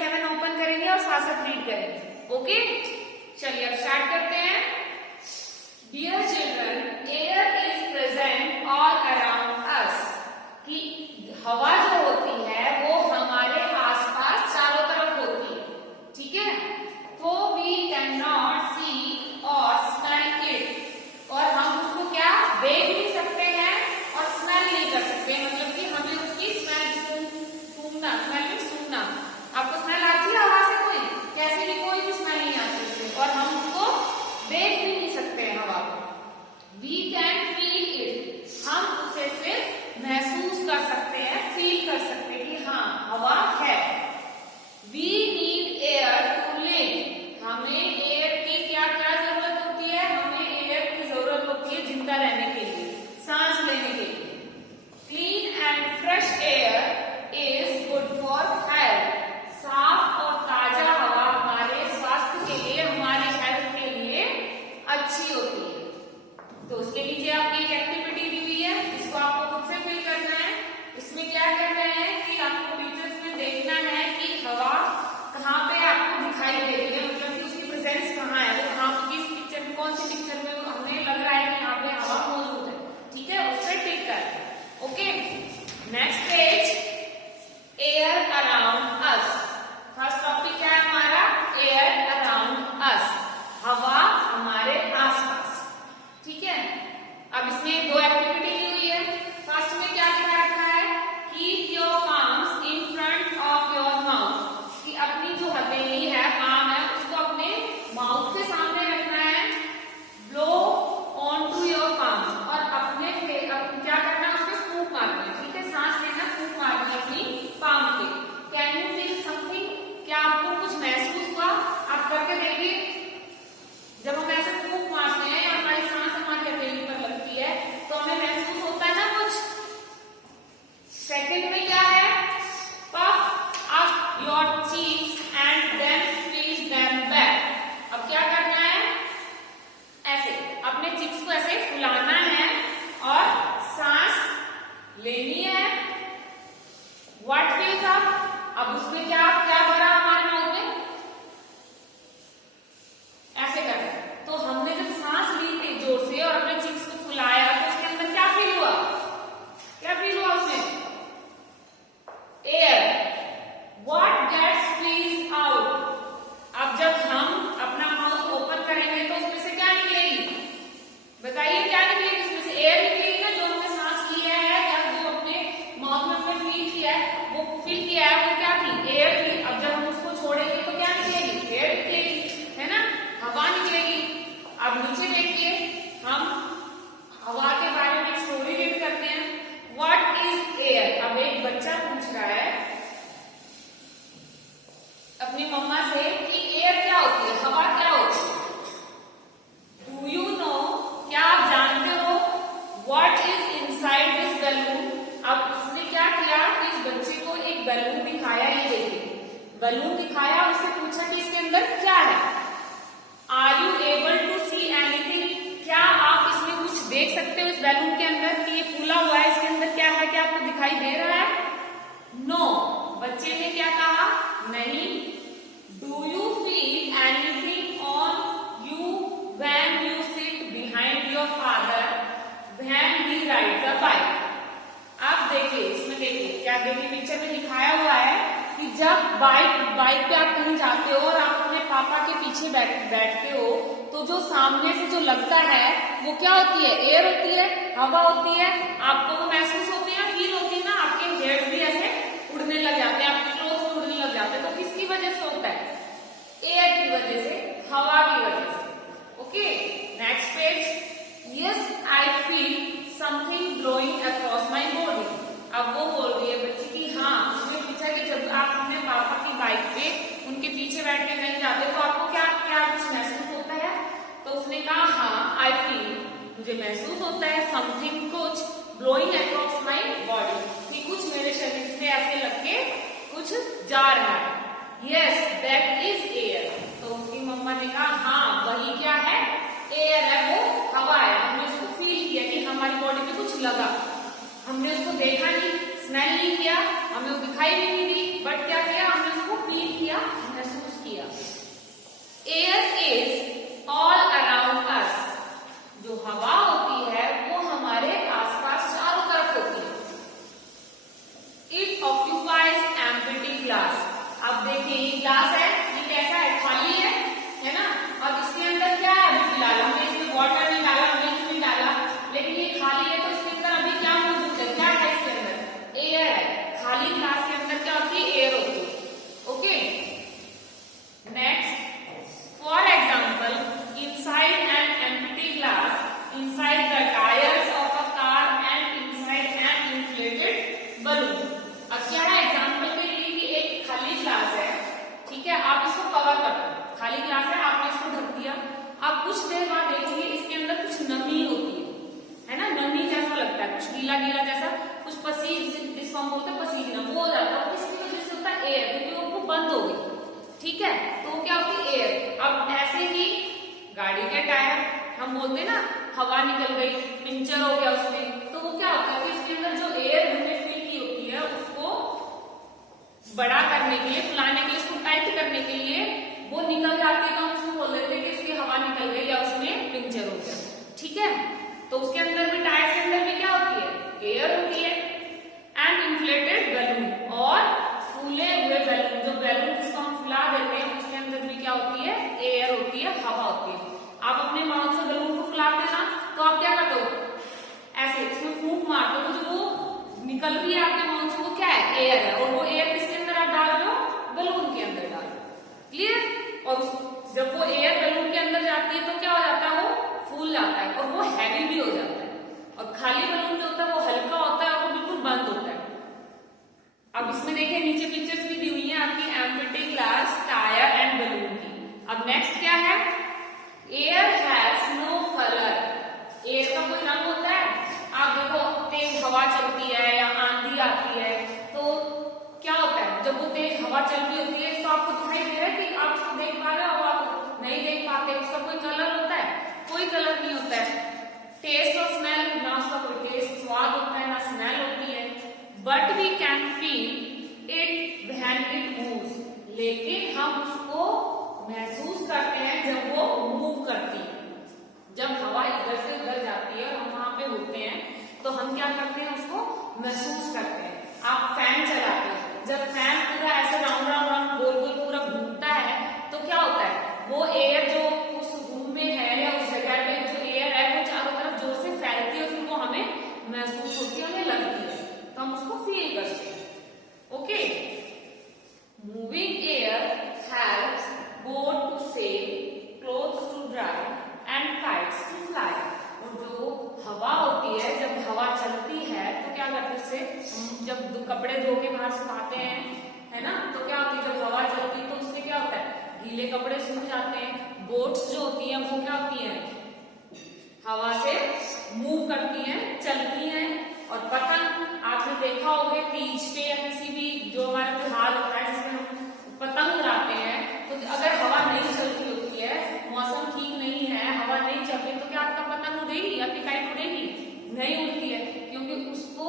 27 open करेंगे और साथ साथ रीड करेंगे। ओके, चलिए अब स्टार्ट करते हैं। Dear children, air is present all around us, कि हवा जो होती है वो हमारे आसपास चारों तरफ होती है, ठीक है। तो वी कैन नॉट सी और स्मेल इट, और हम उसको क्या देख नहीं सकते हैं और स्मेल नहीं कर सकते, मतलब कि हमें उसकी स्मेल सूंघना, स्मेल में सूंघना। आपको स्मेल आती है हवा से? कोई कैसे भी कोई भी स्मेल नहीं आती उससे, और हम उसको देख भी नहीं सकते हैं हवा को। वी कैन फील इट, हम उसे सिर्फ महसूस कर सकते हैं, फील कर सकते हैं कि हाँ हवा है। We need air to live, हमें एयर की क्या क्या जरूरत होती है? हमें एयर की जरूरत होती है जिंदा रहने के लिए, सांस लेने के लिए। Clean and fresh air is good for health, साफ और ताजा हवा हमारे स्वास्थ्य के लिए, हमारे हेल्थ के लिए अच्छी होती है। तो उसके नीचे आपकी एक एक्टिविटी दी हुई है, इसको आपको खुद से फिल करना है। इसमें क्या करना है कि आपको पिक्चर्स में देखना है कि हवा कहाँ पे आपको दिखाई दे रही है, मतलब कि उसकी प्रेजेंस कहाँ है, वो कहाँ किस पिक्चर में, कौन सी पिक्चर में हमें लग रहा है कि यहाँ पे हवा मौजूद है, ठीक है, उस पर टिक कर। Okay, next page, air around us. First topic क्या है हमारा? एयर अराउंड अस, हवा हमारे आसपास, ठीक है। अब इसमें दो एक्टिविटी दी हुई है। फर्स्ट में क्या लिखा रखा है? Keep your palms in front of your mouth, कि अपनी जो हथेली है, पाम है, उसको अपने माउथ के सामने रखना है। Blow on to your palm, और अपने क्या करना है? उसको फूंक मारना है, ठीक है, सांस लेना, फूंक मारना है अपनी पाम पे। कैन यू फील समथिंग, क्या आपको कुछ महसूस हुआ? आप करके देखिए। जब हम ऐसे फूंक मारते हैं या हमारी सांस हमारी हथेली पर लगती है तो हमें महसूस होता है ना कुछ। सेकंड में क्या है? Puff up your cheeks and then squeeze them back. अब क्या करना है? ऐसे अपने चिक्स को ऐसे फुलाना है और सांस लेनी है। व्हाट फील्स अप, अब उसमें क्या क्या भरा हमारे माउथ में? ऐसे करना है। तो हमने जब सांस ली थी जोर से और अपने चिक्स को फुलाया तो उसके अंदर क्या फील हुआ? क्या फील हुआ उसमें? Air. What gets squeezed out, अब जब हम अपना माउथ ओपन करेंगे तो उसमें से क्या निकलेगी? बताइए क्या निकलेगी? उसमें से एयर निकलेगी ना, जो हमने सांस लिया है या जो अपने माउथ में हमने फील किया है, वो फील किया है, वो क्या थी? एयर थी। अब जब हम उसको छोड़ेंगे तो क्या निकलेगी? एयर निकलेगी, है ना, हवा निकलेगी। अब नीचे देखिए, हम हवा के बारे में स्टोरी रीड करते हैं। व्हाट इज एयर, अब एक बच्चा पूछ रहा है अपनी मम्मा से कि एयर क्या होती है, हवा क्या होती है। डू यू नो, क्या आप जानते हो? What is inside this balloon, अब उसने क्या किया कि इस बच्चे को एक बैलून दिखाया, ये देखिए बैलून दिखाया, उससे पूछा कि इसके अंदर क्या है। Are you able to see anything, क्या आप इसमें कुछ देख सकते हो इस बैलून के अंदर कि ये फूला हुआ है, इसके अंदर क्या है, क्या आपको दिखाई दे रहा है? नो, बच्चे ने क्या कहा? नहीं। Do you feel anything on you when you sit behind your father when he rides a bike. अब देखिए, इसमें देखिए क्या, देखिए पिक्चर में दिखाया हुआ है कि जब बाइक पे आप कहीं जाते हो और आप अपने पापा के पीछे बैठते हो तो जो सामने से जो लगता है वो क्या होती है? एयर होती है, हवा होती है। आपको वो महसूस होती है, फील होती है ना, आपके हेयर भी ऐसे उड़ने लग जाते हैं, आपके क्लोथ उड़ने लग जाते हैं। तो किसकी वजह से होता है? एयर की वजह से, हवा की वजह से। Okay, next page. Yes I feel something blowing across my body, अब वो बोल रही है बच्ची की हाँ, उसने पूछा कि जब आप अपने पापा की बाइक पे उनके पीछे बैठ के कहीं जाते तो आपको क्या क्या कुछ महसूस होता है? तो उसने कहा हाँ, आई फील, मुझे महसूस होता है, समथिंग कुछ, ब्लोइंग अक्रॉस माई बॉडी, कि कुछ मेरे शरीर में ऐसे लग के कुछ जा रहा है। यस दैट इज एयर, तो उसकी मम्मा ने कहा हाँ वही क्या है? एयर है, वो हवा है। हमने उसको फील किया कि हमारी बॉडी में कुछ लगा, हमने उसको देखा नहीं, स्मेल नहीं किया, हमें वो दिखाई भी नहीं दी, बट क्या किया? हमने उसको फील किया, ग्लास है, ये कैसा है, खाली है ना। और इसके अंदर क्या है, अभी फिलहाल हमने इसमें वाटर नहीं डाला, मिल्क नहीं डाला, लेकिन ये खाली है, तो इसके अंदर अभी क्या मौजूद है, क्या है इसके अंदर, एयर है। खाली ग्लास के अंदर क्या होती है, एयर होती है। Okay, next, for example, inside an empty glass, inside the tyres of a car and inside N inflated balloon. अब क्या है, एग्जाम्पल के लिए कि एक खाली ग्लास है, ठीक है, आप इसको कवर कर दो, खाली ग्लास है, आपने इसको ढक दिया। आप कुछ देर बाद देखोगे इसके अंदर कुछ नमी होती है ना, नमी जैसा लगता है, कुछ गीला गीला जैसा, कुछ पसीज, जिसको हम बोलते हैं पसीजना, वो हो जाता है। इसकी वजह से होता है एयर, क्योंकि वो बंद हो गई, ठीक है, तो क्या होती है, एयर। अब ऐसे ही गाड़ी के टायर, हम बोलते हैं ना, हवा निकल गई, पंचर हो गया उसमें, तो वो क्या होता है कि इसके अंदर जो एयर हमने फिल की होती है उसको बड़ा करने के लिए, फुलाने के लिए, उसको टाइट करने के लिए वो निकल जाती है, तो हम उसको बोल देते हैं कि उसकी हवा निकल गई या उसमें पंचर हो गया, ठीक है। तो उसके अंदर भी, टायर के अंदर भी क्या होती है, एयर होती है। एंड इन्फ्लेटेड बैलून, और फूले हुए बैलून, जो बैलून जिसको हम फुला देते हैं उसके अंदर भी क्या होती है, एयर होती है, हवा होती है। आप अपने माउथ से बैलून को फुलाते हैं ना, तो आप क्या करते हो, ऐसे इसमें फूंक मारते हो, तो जो वो निकल रही है आपके माउथ से वो क्या है, एयर है, और वो एयर किसके अंदर आप डाल रहे हो, बैलून के अंदर डाल रहे हो, क्लियर। और जब वो एयर बैलून के अंदर जाती है तो क्या हो जाता है, वो फूल जाता है, और वो हैवी भी हो जाता है। और खाली बैलून जो होता है वो हल्का होता है, और वो बिल्कुल बंद होता है। अब इसमें देखिए नीचे पिक्चर्स भी दी हुई है आपकी, empty glass, tyre and balloon की। अब नेक्स्ट क्या है, air has no colour. Air का कोई रंग होता है, आप देखो तेज हवा चलती है या आंधी आती है, तो क्या होता है, जब वो तेज हवा चल रही होती है तो आपको दिखाई दे रहा है कि आप उसको देख पा रहे हो, आप नहीं देख पाते, उसका कोई कलर होता है, कोई कलर नहीं होता है। टेस्ट और स्मेल, ना उसका कोई टेस्ट स्वाद होता है, ना स्मेल होती है। But we can feel it when it moves, लेकिन हम उसको महसूस करते हैं जब वो मूव करती है। जब हवा इधर से उधर जाती है और हम वहां पे होते हैं, तो हम क्या करते हैं, उसको महसूस करते हैं। आप फैन चलाते हैं, जब फैन पूरा ऐसे राउंड राउंड राउंड गोल गोल पूरा घूमता है, तो क्या होता है, वो एयर जो उस रूम में है या उस जगह पे जो एयर है वो चारों तरफ जोर से फैलती है, फिर वो हमें महसूस होती है, हमें लगती है, तो हम उसको फील करते हैं। Okay, moving air helps boat to sail, clothes to dry and kites to fly. और जो हवा होती है, जब हवा चलती है तो क्या करते हैं, उससे जब कपड़े धो के बाहर सुखाते हैं, है ना, तो क्या होती है, जब हवा चलती है तो उससे क्या होता है, गीले कपड़े सूख जाते हैं। बोट्स जो होती हैं वो क्या होती हैं, हवा से मूव करती हैं, चलती हैं। और पतंग आपने देखा होगा तीज पे या किसी भी जो हमारा त्योहार होता है जिसमें हम पतंग उड़ाते हैं, तो अगर हवा नहीं चल रही होती है, मौसम ठीक नहीं है, हवा नहीं चल रही, तो क्या आपका पतंग उड़ेगी, आपकी काइट उड़ेगी, नहीं उड़ती है, क्योंकि उसको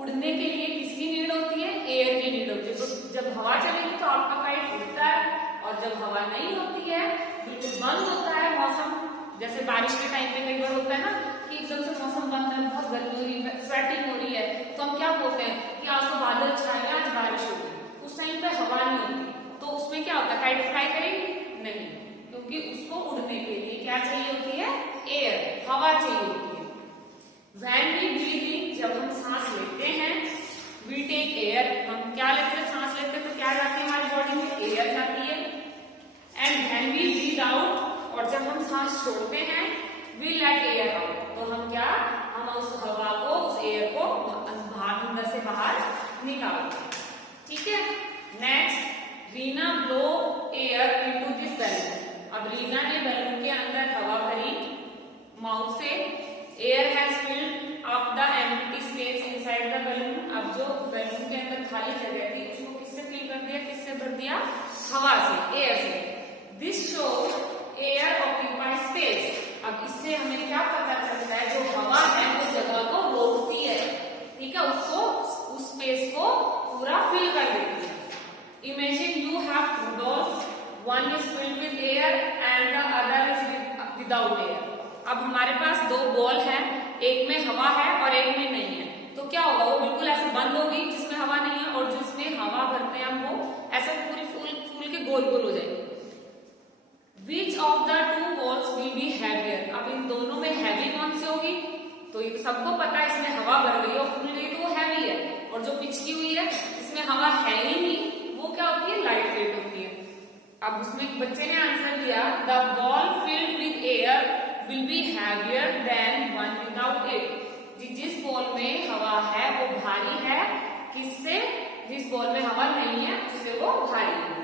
उड़ने के लिए किसकी नीड होती है, एयर की नीड होती है। तो जब हवा चलेगी तो आपका काइट उड़ता है, और जब हवा नहीं होती है, बिल्कुल बंद होता है मौसम, जैसे बारिश के टाइम पे कई बार होता है ना कि एकदम से मौसम बंद है, बहुत गर्मी हो रही है, स्वेटिंग हो रही है, तो हम क्या बोलते हैं कि आज तो बादल छाए, आज बारिश होगी, उस टाइम पे हवा नहीं होती, तो उसमें क्या होता है, काइट फ्लाई करेगी नहीं, क्योंकि उसको उड़ने के लिए क्या चाहिए होती है, एयर, हवा चाहिए होती है। When we breathe in, जब हम सांस लेते हैं, we take air, हम क्या लेते हैं, सांस लेते हैं तो क्या जाती है हमारी बॉडी में, एयर जाती है। And when we breathe out, और जब हम सांस छोड़ते हैं, we let air out, तो हम क्या, हम उस हवा को, उस एयर को बाहर, अंदर से बाहर निकालते हैं, ठीक है। Next, Reena blow air into this balloon. अब रीना ने बैलून के अंदर हवा भरी माउथ से, air has filled up the empty space inside the balloon. अब जो बैलून के अंदर खाली जगह थी उसको किससे फिल कर दिया, किससे भर दिया, हवा से, एयर से। This shows air occupy space. अब इससे हमें क्या पता चलता है, जो हवा है वो जगह को रोकती है, ठीक है, उसको, उस स्पेस को पूरा फिल कर देती है। Imagine you have two dolls, one is filled with air and the other is without air. अब हमारे पास दो बॉल हैं, एक में हवा है और एक में नहीं है, तो क्या होगा, वो बिल्कुल ऐसे बंद होगी जिसमें हवा नहीं है, और जिसमें हवा भरते हैं हम वो ऐसे पूरी फूल खुल के गोल गोल हो जाएगी। Which of the two balls will be heavier? अब इन दोनों में हैवी कौन सी होगी? तो ये सबको पता है, इसमें हवा भर गई और खुल गई तो वो हैवी है, और जो पिचकी हुई है इसमें हवा है ही नहीं, वो क्या होती है? लाइट वेट होती है। अब उसमें बच्चे ने आंसर दिया the ball field with air will be heavier than one without it. जिस बॉल में हवा है वो भारी है, किससे? जिस बॉल में हवा नहीं है उससे वो भारी है।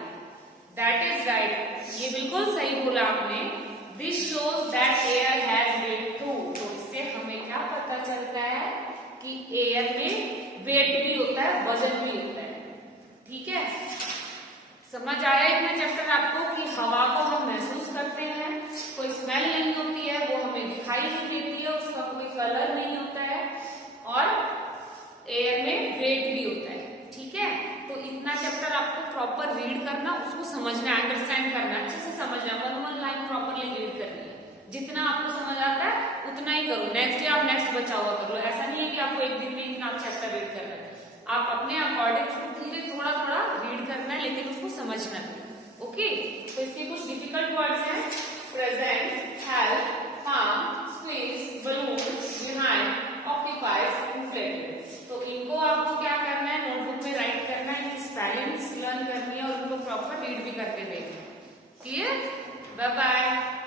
दैट इज राइट, ये बिल्कुल सही बोला आपने। This shows that air has weight too. तो इससे हमें क्या पता चलता है कि एयर में वेट भी होता है, वजन भी होता है। ठीक है, समझ आया इतना चैप्टर आपको कि हवा को हम महसूस करते हैं, कोई स्मेल नहीं होती है, वो हमें दिखाई नहीं देती है, उसका कोई कलर नहीं होता है, और एयर में वेट भी होता है। ठीक है, तो इतना चैप्टर आपको प्रॉपर रीड करना, उसको समझना, अंडरस्टैंड करना, अच्छे से समझना, वन लाइन प्रॉपरली रीड करनी है। जितना आपको समझ आता है उतना ही करो, नेक्स्ट डे आप नेक्स्ट बचा हुआ कर लो। ऐसा नहीं है कि आपको एक दिन में ही आप चैप्टर रीड करना है, आप अपने अकॉर्डिंग धीरे थोड़ा थोड़ा रीड करना है, लेकिन उसको समझना है। ओके, तो इसके कुछ डिफिकल्ट वर्ड्स हैं, प्रेजेंट, हेल्प, काम, squeeze, balloon, behind, occupies, inflated. तो इनको आपको क्या करना है? नोटबुक में राइट करना है, स्पेलिंग्स लर्न करनी है और उनको प्रॉपर रीड भी करके देखना है। क्लियर? Bye bye.